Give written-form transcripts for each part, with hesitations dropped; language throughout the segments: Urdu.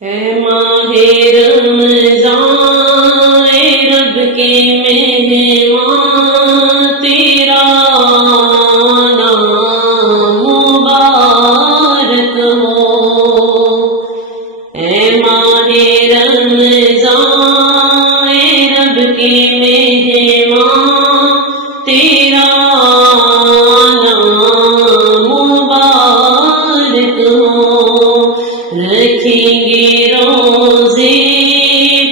اے ماہ رمضان اے رب کے مہمان تیرا نام مبارک ہو۔ اے ماہ رمضان اے رب کے مہمان تیرا نام مبارک ہو۔ رکھیں گے روزے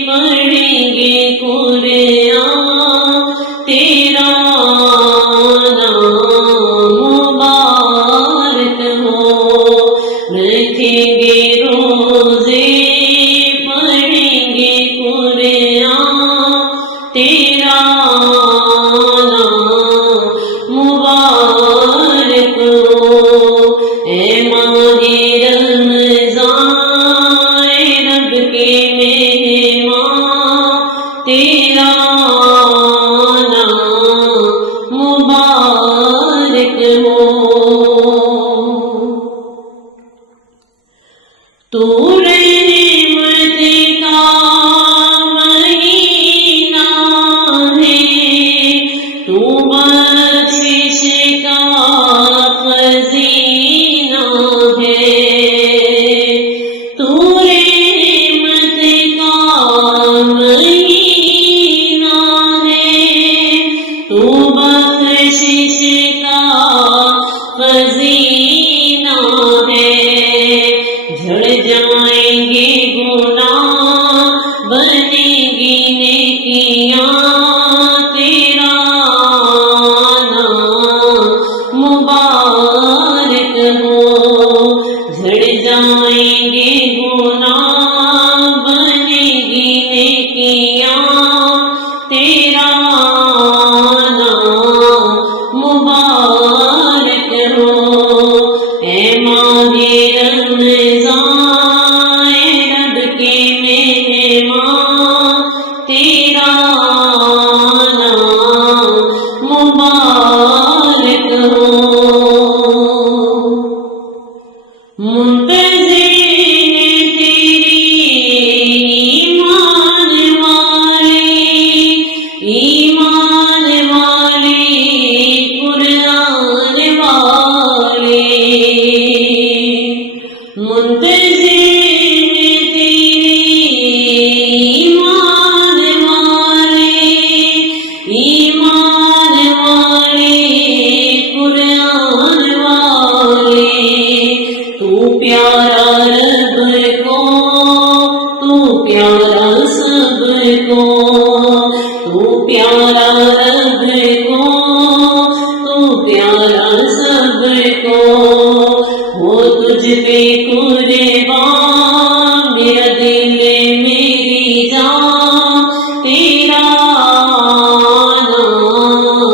پڑھیں گے قرآن تیرا نام مبارک ہو۔ رکھیں گے روزے پڑھیں گے قرآن تیرا نام مبارک ہو۔ اے ماہ رمضان اے رب کے مہمان تیرا نام مبارک ہو۔ تو رحمت کا مہینہ ہے، تو بخشش کا خزینہ ہے۔ تو رحمت کا مہینہ ہے، تو بخشش کا خزینہ ہے۔ جھڑ جائیں گے گناہ بنیں گی نیکیاں تیرا نام مبارک ہو۔ جھڑ جائیں گے گناہ بنیں گی نیکیاں تیرا نام مبارک ہو۔ اے ماہ رمضان اے رب کے مہمان تیرا نام مبارک ہو۔ منتظر تیری ایمان والے قرآن والے۔ منتظر تیری ایمان والے قرآن والے۔ تو پیارا رب کو، تو پیارا سب کو، تو پیارا رب کو، تو پیارا سب کو۔ ہو تجھ پہ قربان میرا دل میری جان تیرا نام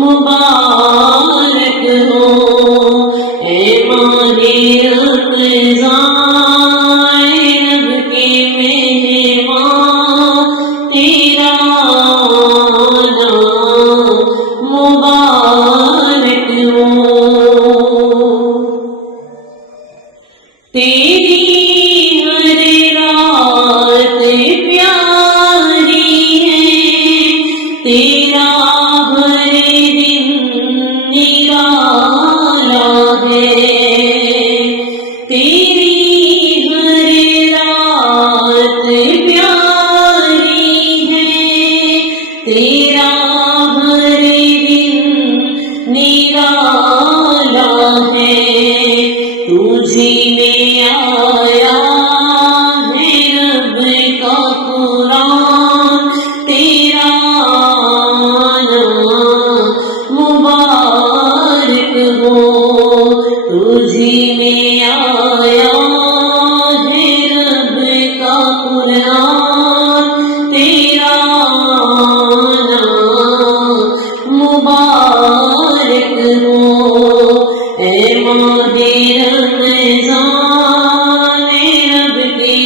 مبارک ہو۔ اے ماہ رمضان اے رب کے مہمان تیرا نام مبارک ہو۔ تیری ہر رات پیاری ہے، تیرا ہر دن نرالا ہے۔ تیری ہر رات پیاری ہے، تیرا ہر دن نرالا ہے۔ تجھی میں آیا ہے رب کا قرآن تیرا نام مبارک ہو۔ تجھی میں آیا ہے رب کا قرآن تیرا نام مبارک ہو۔ اے ماہ رمضان اے رب کے